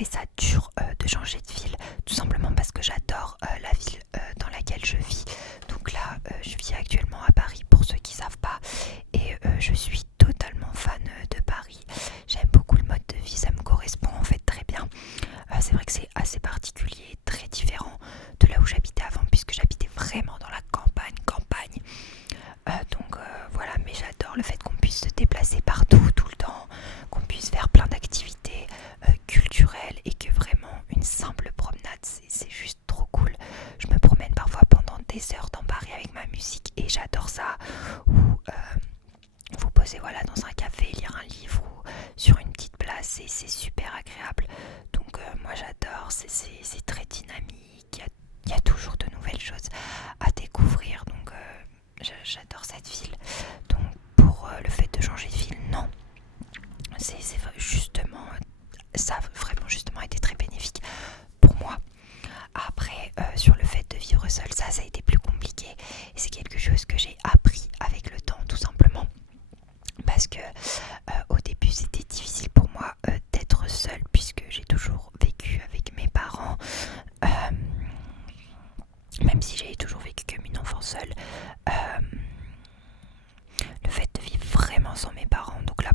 trouvé ça dur de changer de ville, tout simplement parce que j'adore la ville dans laquelle je vis. Donc là, je vis actuellement à Paris pour ceux qui savent pas, et je suis totalement fan de Paris. J'aime beaucoup le mode de vie, ça me correspond en fait très bien. C'est vrai que c'est assez particulier, très différent de là où j'habitais avant, puisque j'habitais vraiment dans la campagne, campagne. Voilà, mais j'adore le fait qu'on puisse se déplacer partout, tout le temps, qu'on puisse faire plein d'activités culturelles, et que vraiment une simple promenade, c'est juste trop cool. Je me promène parfois pendant des heures dans Paris avec ma musique et j'adore ça. Ou vous posez voilà, dans un café, lire un livre ou sur une petite place, et c'est super agréable. Donc moi j'adore, c'est très dynamique, il y a toujours de nouvelles choses à découvrir. Donc j'adore cette ville. Donc pour le fait de changer de ville, non, c'est justement, ça a vraiment justement été très bénéfique pour moi. Après, sur le fait de vivre seule, ça a été plus compliqué, et c'est quelque chose que j'ai appris avec le temps, tout simplement, parce que au début c'était difficile pour moi d'être seule, puisque j'ai toujours vécu avec mes parents, même si j'ai toujours vécu comme une enfant seule. Le fait de vivre vraiment sans mes parents, donc là,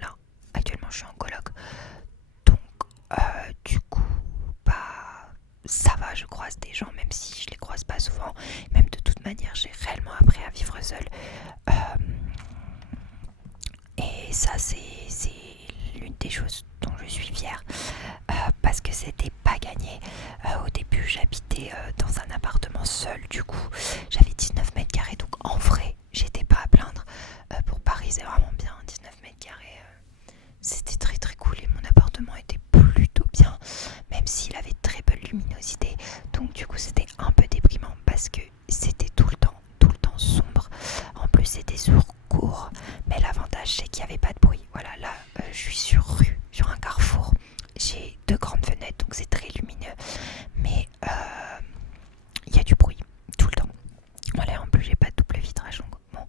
là actuellement je suis en coloc, donc du coup bah ça va, je croise des gens même si je les croise pas souvent. Même de toute manière j'ai réellement appris à vivre seule, et ça c'est l'une des choses dont je suis fière, parce que c'était pas gagné. Au début j'habitais dans un appartement seul, du coup j'avais 19 mètres carrés, donc en vrai j'étais pas à plaindre. Pour Paris c'est vraiment bien, 19 mètres carrés, c'était très très cool, et mon appartement était plutôt bien, même s'il avait très peu de luminosité. Donc du coup c'était un peu déprimant parce que c'était tout le temps sombre. En plus c'était sur cours, mais l'avantage c'est qu'il n'y avait pas de bruit. Voilà, là je suis sur rue, sur un carrefour. J'ai deux grandes fenêtres, donc c'est très lumineux, mais il y a du bruit tout le temps. Voilà, en plus j'ai pas de double vitrage, donc bon,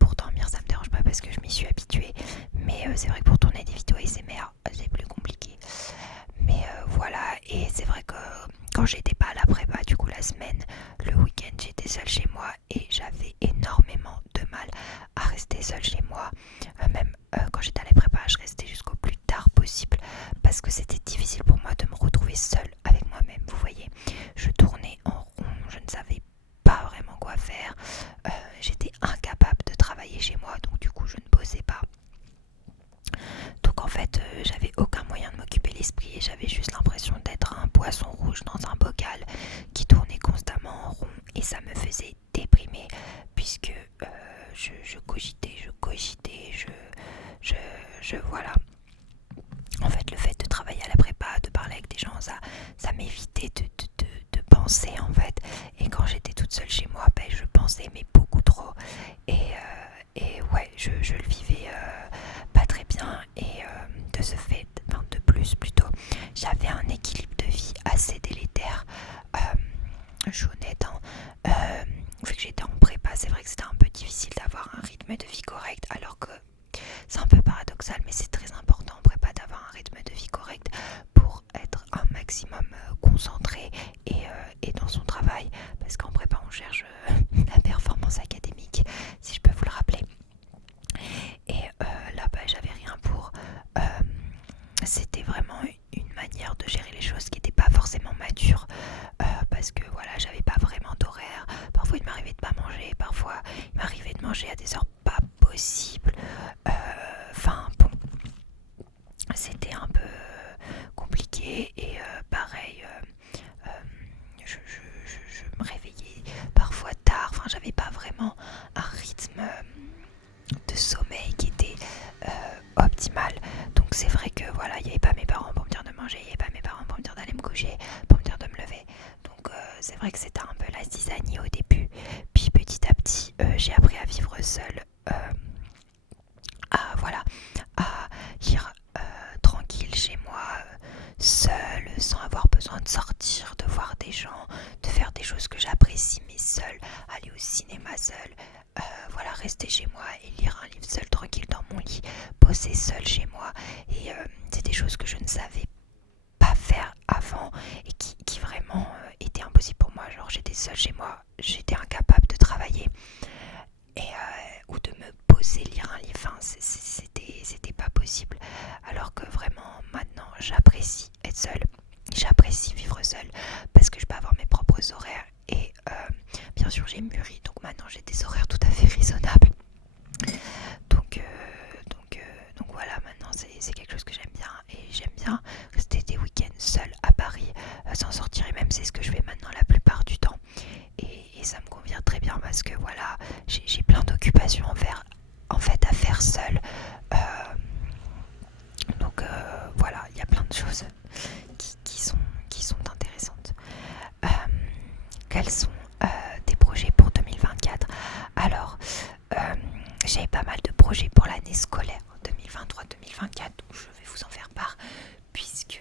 pour dormir ça me dérange pas parce que je m'y suis habituée, mais c'est vrai que pour tourner des vidéos ASMR c'est plus compliqué. Mais voilà, et c'est vrai que quand j'étais pas à la prépa, du coup la semaine, le week-end j'étais seule chez moi, et j'avais énormément de mal à rester seule chez moi. Même quand j'étais à la prépa, je restais jusqu'au plus tard possible, parce que c'était difficile pour moi de me retrouver seule avec moi-même. Vous voyez, je tournais en rond, je ne savais pas vraiment quoi faire, j'étais incapable de travailler chez moi, donc du coup je ne bossais pas. Donc en fait j'avais aucun moyen de m'occuper l'esprit, et j'avais juste l'impression d'être un poisson rouge dans un bocal qui tournait constamment en rond, et ça me faisait déprimer, puisque je cogitais, voilà. En fait, le fait de travailler à la prépa, de parler avec des gens, ça m'évitait de penser, en fait. Et quand j'étais toute seule chez moi, ben, je pensais mais beaucoup trop. Et ouais, je le vivais pas très bien. Et de ce fait, enfin de plus plutôt, j'avais un équilibre de vie assez délétère. Je suis honnête, hein. Vu que j'étais en prépa, c'est vrai que c'était un peu difficile d'avoir un rythme de vie correct, alors que c'est un peu paradoxal, mais c'est très important en prépa d'avoir un rythme de vie correct pour être un maximum concentré et dans son travail, parce qu'en prépa on cherche la performance académique, si je peux vous le rappeler. Et là-bas j'avais rien pour. C'était vraiment une manière de gérer les choses qui n'était pas forcément mature, parce que voilà, j'avais pas vraiment d'horaire. Parfois il m'arrivait de pas manger, parfois il m'arrivait de manger à des heures pas possibles. Enfin bon, c'était un peu compliqué, et pareil, je me réveillais parfois tard. Enfin, j'avais pas vraiment un rythme de sommeil qui était optimal. Donc c'est vrai que voilà, il n'y avait pas mes parents pour me dire de manger, il n'y avait pas mes parents pour me dire d'aller me coucher, pour me dire de me lever. Donc c'est vrai que c'était un peu la zizanie au début. Puis petit à petit, j'ai appris à vivre seule, voilà, à lire tranquille chez moi, seule, sans avoir besoin de sortir, de voir des gens, de faire des choses que j'apprécie, mais seule, aller au cinéma seule, voilà, rester chez moi et lire un livre seule, tranquille dans mon lit, bosser seule chez moi. Et c'est des choses que je ne savais pas avant et qui vraiment était impossible pour moi. Genre j'étais seule chez moi, j'étais incapable de travailler ou de me poser, lire un livre. Enfin, c'était pas possible. Alors que vraiment maintenant j'apprécie être seule, j'apprécie vivre seule parce que je peux avoir mes propres horaires et bien sûr j'ai mûri, donc maintenant j'ai des horaires tout à fait raisonnables. Donc, donc voilà, maintenant c'est quelque chose que j'aime bien et j'aime bien rester des week-ends seule à Paris sans sortir, et même c'est ce que je fais maintenant la plupart du temps et ça me convient très bien parce que voilà, j'ai plein d'occupations en fait à faire seule. Donc voilà, il y a plein de choses qui sont intéressantes. Euh, Quels sont tes projets pour 2024? Alors, j'ai pas mal de projets pour l'année scolaire 2023-2024, donc je vais vous en faire part puisque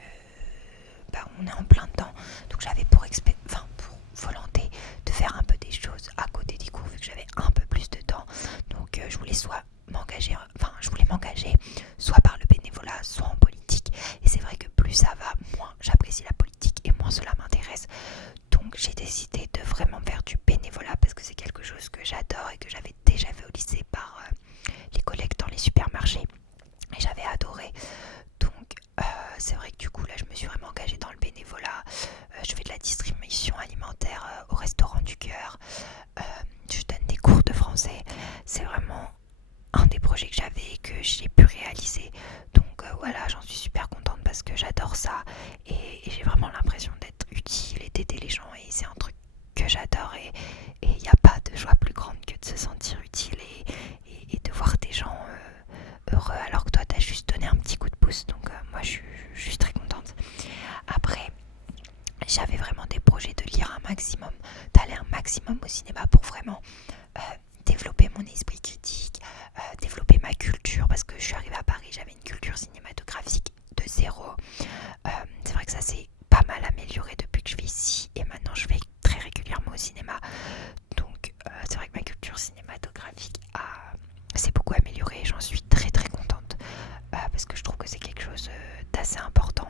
on est en plein dedans. Donc j'avais pour volonté de faire un peu des choses à côté des cours vu que j'avais un peu plus de temps. Donc je voulais m'engager soit par le bénévolat, soit en politique. Et c'est vrai que plus ça va, moins j'apprécie la politique et moins cela m'intéresse. Donc j'ai décidé de vraiment faire du bénévolat parce que c'est quelque chose que j'adore et que j'avais déjà fait au lycée par les collègues dans les supermarchés. Et j'avais adoré. Donc c'est vrai que du coup là je me suis vraiment engagée dans le bénévolat. Je fais de la distribution alimentaire au restaurant du cœur. Je donne des cours de français. C'est vraiment un des projets que j'avais et que j'ai pu réaliser. Donc voilà, j'en suis super contente parce que j'adore ça et j'ai vraiment l'impression d'être utile et d'aider les gens, et c'est un truc que j'adore, et il n'y a pas de joie plus grande que de se sentir utile et de voir des gens heureux alors que toi t'as juste donné un petit coup de pouce. Donc moi je suis très contente. Après j'avais vraiment des projets de lire un maximum, d'aller un maximum au cinéma pour vraiment développer mon esprit critique, développer ma culture, parce que je suis arrivée à Paris, j'avais une culture cinématographique de zéro. C'est vrai que ça s'est pas mal amélioré depuis que je vis ici et maintenant je vais très régulièrement au cinéma. Donc c'est vrai que ma culture cinématographique s'est beaucoup améliorée et j'en suis très très contente parce que je trouve que c'est quelque chose d'assez important.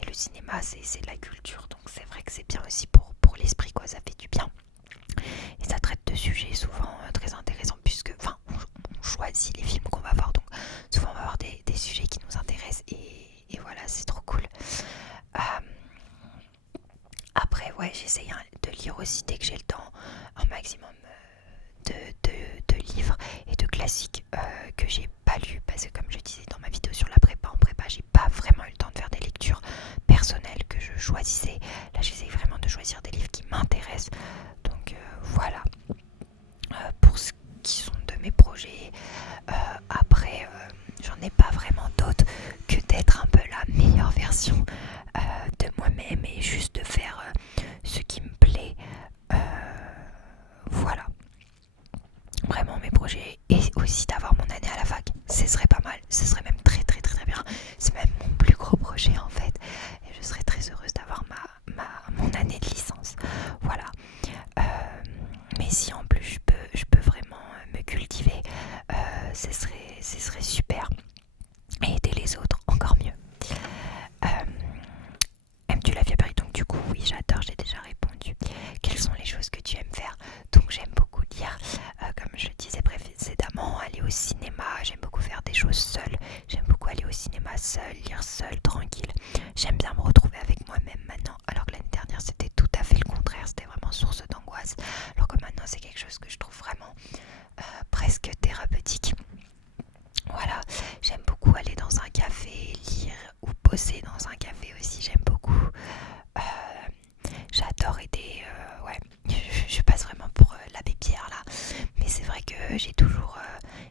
Et le cinéma c'est de la culture, donc c'est vrai que c'est bien aussi pour l'esprit, quoi, ça fait du bien. Et ça traite de sujets souvent très intéressants puisque on choisit les films qu'on va voir, donc souvent on va voir des sujets qui nous intéressent et voilà, c'est trop cool. Après ouais, j'essaye de lire aussi dès que j'ai le temps un maximum de livres et de classiques que j'ai pas lus, parce que comme je disais dans ma vidéo sur la prépa, en prépa j'ai pas vraiment eu le temps de faire des lectures personnelles que je choisissais. Là j'essaye vraiment de choisir des livres qui m'intéressent. Donc voilà pour ce qui sont de mes projets. Après j'en ai pas vraiment d'autres que d'être un peu la meilleure version de moi-même et juste de faire ce qui me plaît. Voilà, vraiment mes projets, et aussi d'avoir mon année à la fac, ce serait pas mal, ce serait même très très très très bien. C'est même mon plus gros projet en fait, et je serais très heureuse d'avoir mon année de licence. Voilà. Mais si en plus je peux vraiment me cultiver, ce serait super, et aider les autres encore mieux. Aimes-tu la vie à Paris? Donc du coup oui, j'adore, j'ai déjà répondu. Quelles sont les choses que tu aimes faire? Donc j'aime beaucoup lire, comme je le disais précédemment, aller au cinéma, j'aime beaucoup faire des choses seule, j'aime beaucoup aller au cinéma seule, lire seule, tranquille. J'aime bien me retrouver avec moi-même maintenant, alors que l'année dernière c'était tout à fait le contraire, c'était vraiment source d'angoisse, alors que maintenant c'est quelque chose que je trouve vraiment presque thérapeutique. Voilà, j'aime beaucoup aller dans un café, lire ou bosser dans un café aussi, j'aime beaucoup. J'adore aider, ouais, je passe vraiment pour l'abbé Pierre là, mais c'est vrai que j'ai toujours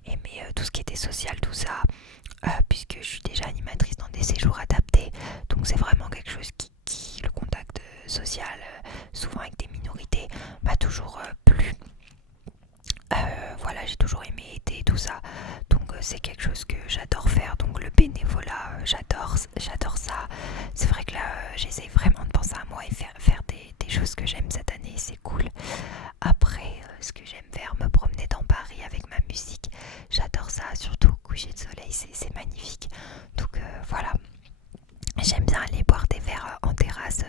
aimé tout ce qui était social, tout ça, puisque je suis déjà animatrice dans des séjours adaptés, donc c'est vraiment quelque chose qui le contact social, souvent avec des minorités, m'a toujours plu. Voilà, j'ai toujours aimé aider tout ça, donc c'est quelque chose que j'adore faire. Donc le bénévolat, j'adore ça. C'est vrai que là j'essaye vraiment de penser à moi et faire des choses que j'aime cette année, c'est cool. Après ce que j'aime faire, me promener dans Paris avec ma musique, j'adore ça, surtout au coucher de soleil, c'est magnifique. Donc voilà, j'aime bien aller boire des verres en terrasse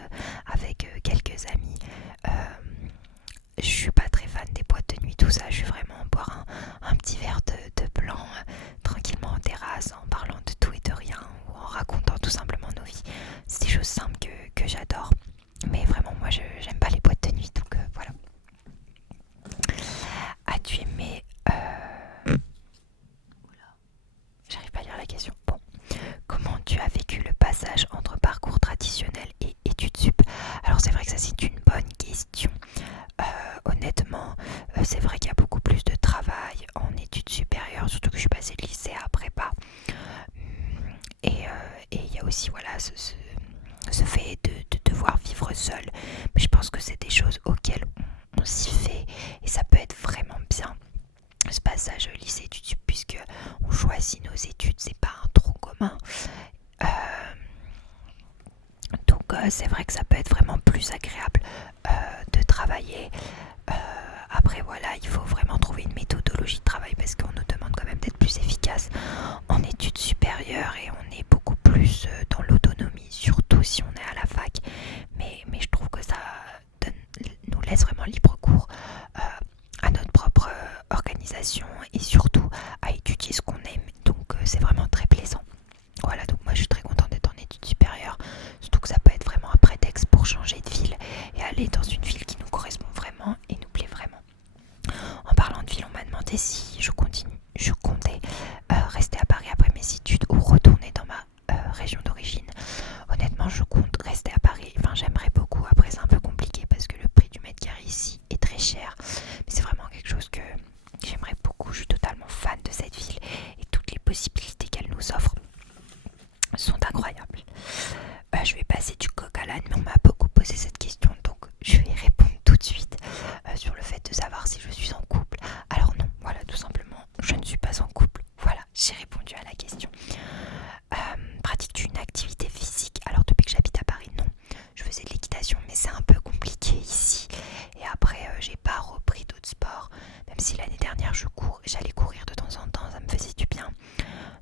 je suis pas très fan des boîtes de nuit, tout ça. Je suis vraiment boire un petit verre de blanc tranquillement en terrasse, en parlant de tout et de rien, ou en racontant tout simplement nos vies. C'est des choses simples que j'adore. Mais vraiment, moi, j'aime pas les boîtes de nuit, donc voilà. As-tu aimé... J'arrive pas à lire la question. Bon. Comment tu as vécu le passage entre parcours traditionnel et études sup? Alors c'est vrai que ça c'est une bonne question. Honnêtement, c'est vrai qu'il y a beaucoup plus de travail en études supérieures, surtout que je suis passée de lycée à prépa. Et il y a aussi voilà, ce fait de devoir vivre seul. Mais je pense que c'est des choses auxquelles on s'y fait et ça peut être vraiment bien. Ce passage lycée études sup, puisque on choisit nos études, c'est pas un tronc commun. Donc c'est vrai que ça peut être vraiment plus agréable de travailler. Après voilà, il faut vraiment trouver une méthodologie de travail parce qu'on nous demande quand même d'être plus efficace en études supérieures et on est beaucoup plus dans l'autonomie, surtout si on est à la fac. Mais je trouve que ça nous laisse vraiment libre cours à notre propre organisation et surtout à étudier ce qu'on aime. Donc c'est vraiment très plaisant. Voilà, donc moi je suis très contente d'être en études supérieures, surtout que ça peut être vraiment un prétexte pour changer de ville et aller dans une ville qui nous correspond vraiment et nous plaît vraiment. En parlant de ville, on m'a demandé si je comptais rester à Paris après mes études ou retourner dans ma région d'origine. Honnêtement, je compte rester à Paris, enfin j'aimerais beaucoup, après c'est un peu compliqué parce que le prix du mètre carré ici est très cher, mais c'est vraiment quelque chose que j'aimerais beaucoup, je suis totalement fan de cette ville et toutes les possibilités qu'elle nous offre sont incroyables. Je vais passer du coq à l'âne, mais on m'a beaucoup posé cette question, donc je vais répondre tout de suite sur le fait de savoir si je suis en couple. Alors non, voilà, tout simplement, je ne suis pas en couple. Voilà, j'ai répondu à la question. Pratiques-tu une activité physique? Alors depuis que j'habite à Paris, non. Je faisais de l'équitation, mais c'est un peu compliqué ici. Et après, j'ai pas repris d'autres sports, même si l'année dernière j'allais courir de temps en temps, ça me faisait du bien.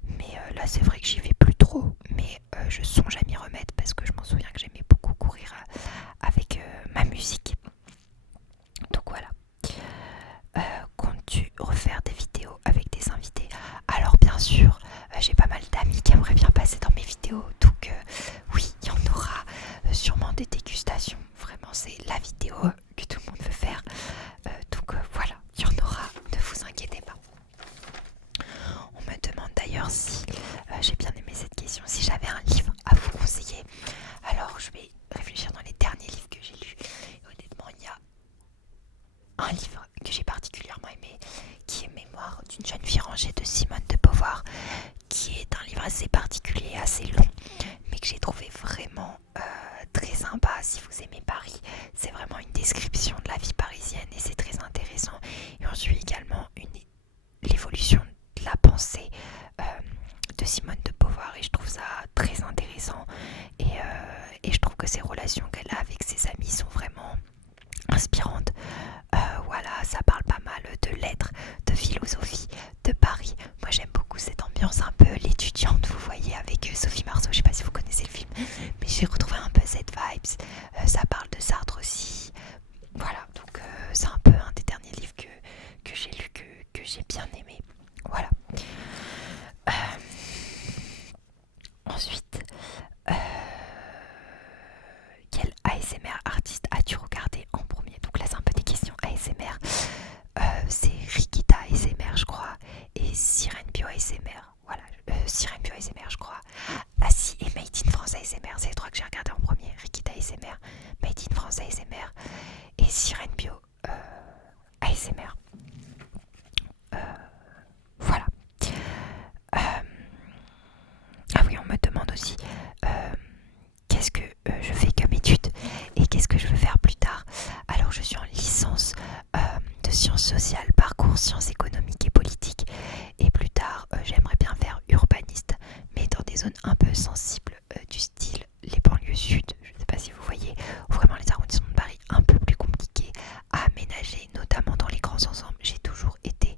Mais là c'est vrai que j'y vais plus trop, mais je songe à m'y remettre parce que je m'en souviens que j'aimais beaucoup courir avec ma musique. Donc voilà. Comptes-tu refaire des vidéos avec des invités? Alors bien sûr, j'ai pas mal d'amis qui aimeraient bien passer dans mes vidéos, donc oui, il y en aura sûrement des dégustations. Vraiment c'est la vidéo que tout le monde veut faire. Donc voilà, il y en aura, ne vous inquiétez pas. On me demande d'ailleurs si, j'ai bien aimé cette question, si j'avais un livre à vous conseiller. Alors je vais réfléchir dans les derniers livres que j'ai lus. Et honnêtement, il y a un livre que j'ai particulièrement aimé, qui est Mémoire d'une jeune fille rangée de Simone de Beauvoir, qui est un livre assez particulier, assez long, mais que j'ai trouvé vraiment très sympa. Si vous aimez Paris, c'est vraiment une description de la vie parisienne et c'est très intéressant. Et on suit également l'évolution de la pensée de Simone de Beauvoir et je trouve ça très intéressant et je trouve que ces relations qu'elle a avec ses amis sont vraiment inspirantes. Voilà, ça parle pas mal de lettres, de philosophie, de Paris. Moi j'aime beaucoup cette ambiance un peu l'étudiante, vous voyez, avec Sophie Marceau, je sais pas si vous connaissez le film, mais j'ai retrouvé un peu cette vibes. Ça parle de Sartre aussi. Voilà, donc c'est un peu un des derniers livres que j'ai lu, que j'ai bien aimé. Voilà. Ensuite, quel ASMR artiste as-tu regardé en premier? Donc là c'est un peu des questions ASMR. C'est Rikita ASMR je crois et Sirène Bio ASMR. Voilà, Sirène Bio ASMR je crois. Ah si, et Made in France ASMR, c'est les trois que j'ai regardé en premier. Rikita ASMR, Made in France ASMR et Sirène Bio ASMR. Voilà. Ah oui, on me demande aussi qu'est-ce que je fais comme étude et qu'est-ce que je veux faire plus tard. Alors je suis en licence de sciences sociales, parcours sciences économiques et politiques et plus tard j'aimerais bien faire urbaniste mais dans des zones un peu sensibles du style les banlieues sud, je ne sais pas si vous voyez, ou vraiment les arrondissements de Paris un peu plus compliqués à aménager, notamment dans les grands ensembles. J'ai toujours été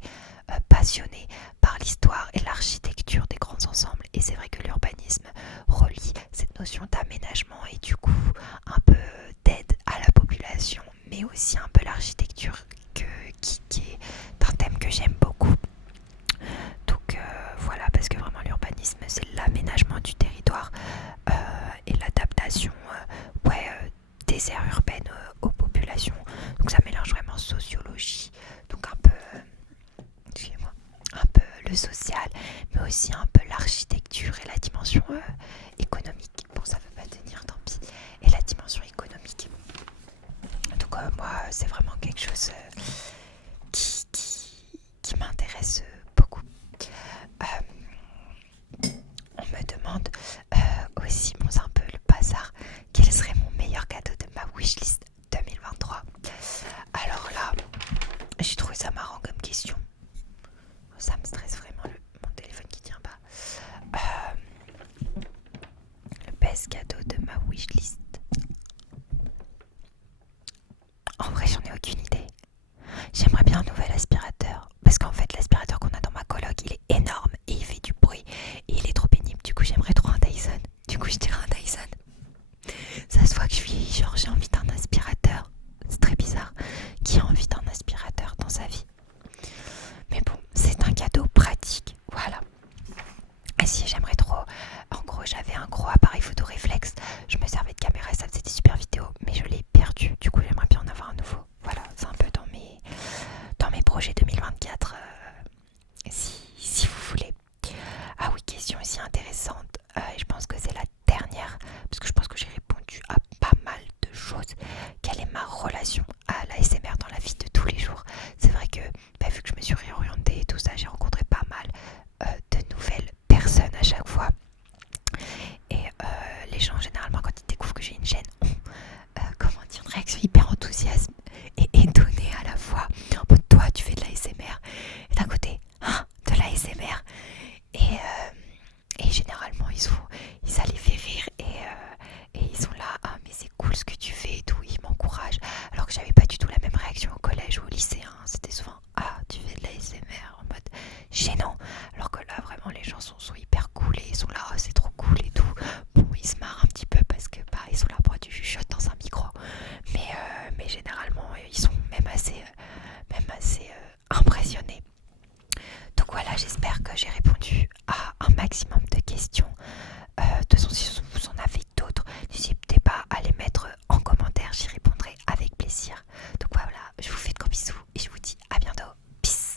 passionnée par l'histoire et l'architecture des grands ensembles et c'est vrai que l'urbanisme relie cette notion d'aménagement et du coup un peu d'aide à la population mais aussi un peu l'architecture qui est un thème que j'aime beaucoup. Donc voilà, parce que vraiment l'urbanisme c'est l'aménagement du territoire et l'adaptation des aires urbaines aux populations. Donc ça mélange vraiment sociologie, donc un peu, excusez-moi, un peu le social, mais aussi un peu l'architecture et la dimension économique. Bon, ça veut pas tenir, tant pis. Et la dimension économique. Donc moi, c'est vraiment quelque chose qui m'intéresse beaucoup. On me demande aussi, bon c'est un peu le bazar, quel serait mon meilleur cadeau de ma wishlist 2023. Alors là, j'ai trouvé ça marrant comme question. Ça me stresse vraiment, mon téléphone qui tient pas. Le best cadeau de ma wishlist. En vrai, j'en ai aucune idée. J'aimerais bien un nouvel aspirateur. Parce qu'en fait, l'aspirateur qu'on a dans ma coloc, il est énorme et il fait du bruit. Et il est trop pénible. Du coup, j'aimerais trop un Dyson. Du coup, je dirais un Dyson. Ça se voit que je suis genre, j'ai envie d'un aspirateur. C'est très bizarre. Qui a envie d'un aspirateur dans sa vie? Mais bon, c'est un cadeau pratique. Voilà. Et si j'aimerais trop, en gros j'avais un gros appareil photo réflexe, je me servais de caméra et ça faisait des super vidéos, mais je l'ai perdu, du coup j'aimerais bien en avoir un nouveau. Voilà, c'est un peu dans mes projets 2024, si vous voulez. Ah oui, question aussi intéressante, et je pense que